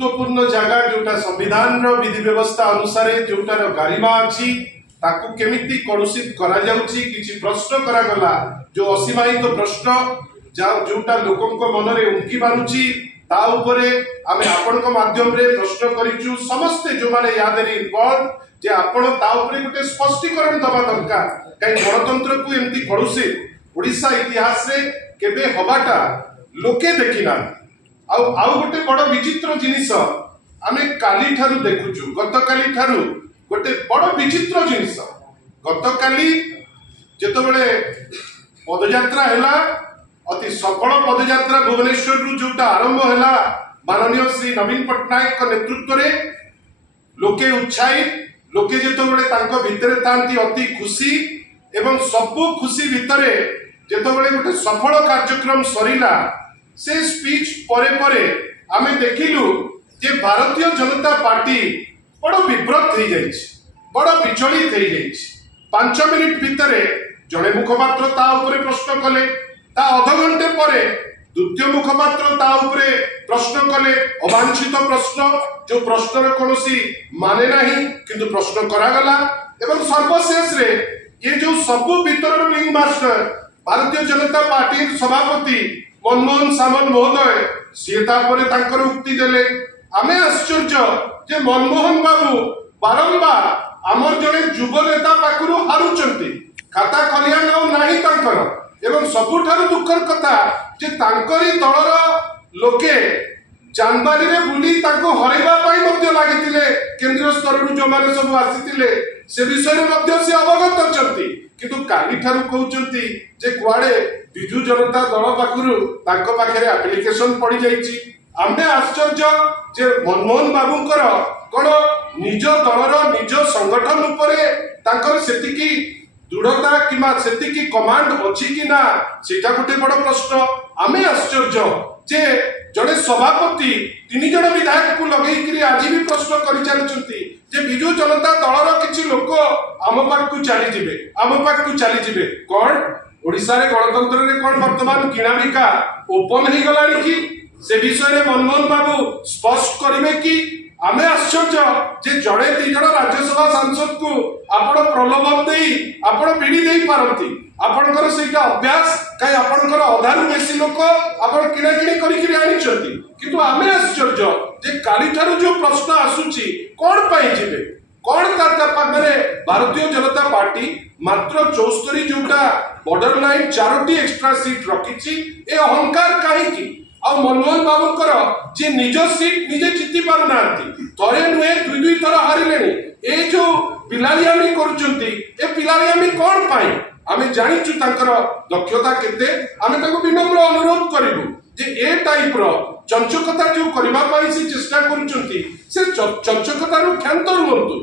गुरुत्वपूर्ण जगह जोटा संविधान विधि व्यवस्था अनुसार जोटार गारिमा अच्छी ताकू केमिति कलुषित करा जाउची किछि प्रश्न करा गला जो असीमायित प्रश्न जोटा लोकंक मन रे उंकी मारुची ता उपरे आमे आपनक माध्यम रे प्रश्न करिचु समस्त जो माने यादरे इन्वॉल्व जे आपण ता उपरे गुटे स्पष्टीकरण दबा दरकार कई गणतंत्र को एमती कलुषित ओडिशा इतिहास रे केबे हबाटा लोके देखिना आउ गोटे बड़ विचित्र जिनिस आमे काली ठारू देखुचु गतकाली ठारू गोटे बड़ विचित्र जिनिस गतकाली जेतबेले पदयात्रा हैला अति सफल पदयात्रा भुवनेश्वर रु जोटा आरंभ हैला माननीय श्री नवीन पट्टनायक का नेतृत्व रे लोके उत्साहित लोके जेतबेले तांको भितरे तांती अति खुशी एवं सबु खुशी भितरे जेतबेले गोटे सफल कार्यक्रम सरिला से स्पीच परे परे आमे देखिलु जे भारतीय जनता पार्टी बड़ विब्रत हो जाइछ बड़ विचलित हो जाइछ 5 मिनिट भितरे जड़े मुखपात्र ता उपरे प्रश्न कले ता अध घंटे परे द्वितीय मुखपात्र ता उपरे प्रश्न कले अवांछित प्रश्न जो प्रश्न कोनोसी माने नाही किंतु प्रश्न करागला एवं सर्वशेष रे ये जो सबु भीतर ring master Bharatiya Janata party सभापति मनमोहन सामंत महोदय सी तापर उक्ति देले आमे आश्चर्य जे मनमोहन बाबू बारंबार आमर जड़े युव नेता पाखु हारुचंती खाता खलिया नाउ नाही तांकर एवं सबुठारु दुखर कथा जे तांकरी दलर लोके जानबारी रे बुली तांको हरैबा पई मध्ये लागितिले केंद्र स्तर रु जो माने सब आसीतिले से विषय रे मध्ये से अवगत अछंती किंतु काली ठारु कहउचंती जे कुआडे बिजू जनता दल पाखुरु तांको पाखरे एप्लीकेशन पड़ी जाईची आमे आश्चर्य जे मनमोहन बाबूकर कोन निज दलर निज संगठन उपरे तांकर सेतिकी दृढ़ता किमा सेतिकी कमांड अछि कि ना सेटा गोटे बड़ प्रश्न आमे आश्चर्य जे जड़े सभापति 3 जन विधायक को लगेई आज भी प्रश्न करि चलुचंती जे बिजू जनता दलर किछि लोक आम पाख को चली जिबे कोन ओडिसा रे गणतंत्र रे कोन वर्तमान किणा बिका ओपन ही गलानी कि से विषय रे मनमोहन बाबू स्पष्ट करिवे कि आमे आश्चर्य जे जड़े 3 जन राज्यसभा सांसद को आपण प्रलोभन देई आपण पीड़ी देई पारंती आपणकर सेटा अभ्यास काई आपणकर अधारु बेसी लोक आपण किणा किणी करि कि आनिचंती किंतु आमे आश्चर्य जे काली ठारू जो प्रश्न आसुची कोन पाई जिवे कोन ताता पाखरे भारतीय जनता पार्टी मात्र 74 जोटा बॉर्डर लाइन 4टी एक्स्ट्रा सीट रखिची ए अहंकार काहे की आ मनमोहन बाबूकर जे निज सीट निजे चित्ती पारु नांती थरे नुहे दुई थर हारिलेनी ए जो पिलारियामी करूचंती ए पिलारियामी कोन पाई आमे जानिचु तांकर दक्षता केते आमे ताको विनम्र अनुरोध करिबु जे ए टाइप रो चंचकता जो करबा पाई से चेष्टा करूचंती से चंचकता रु क्षांत रुहंतु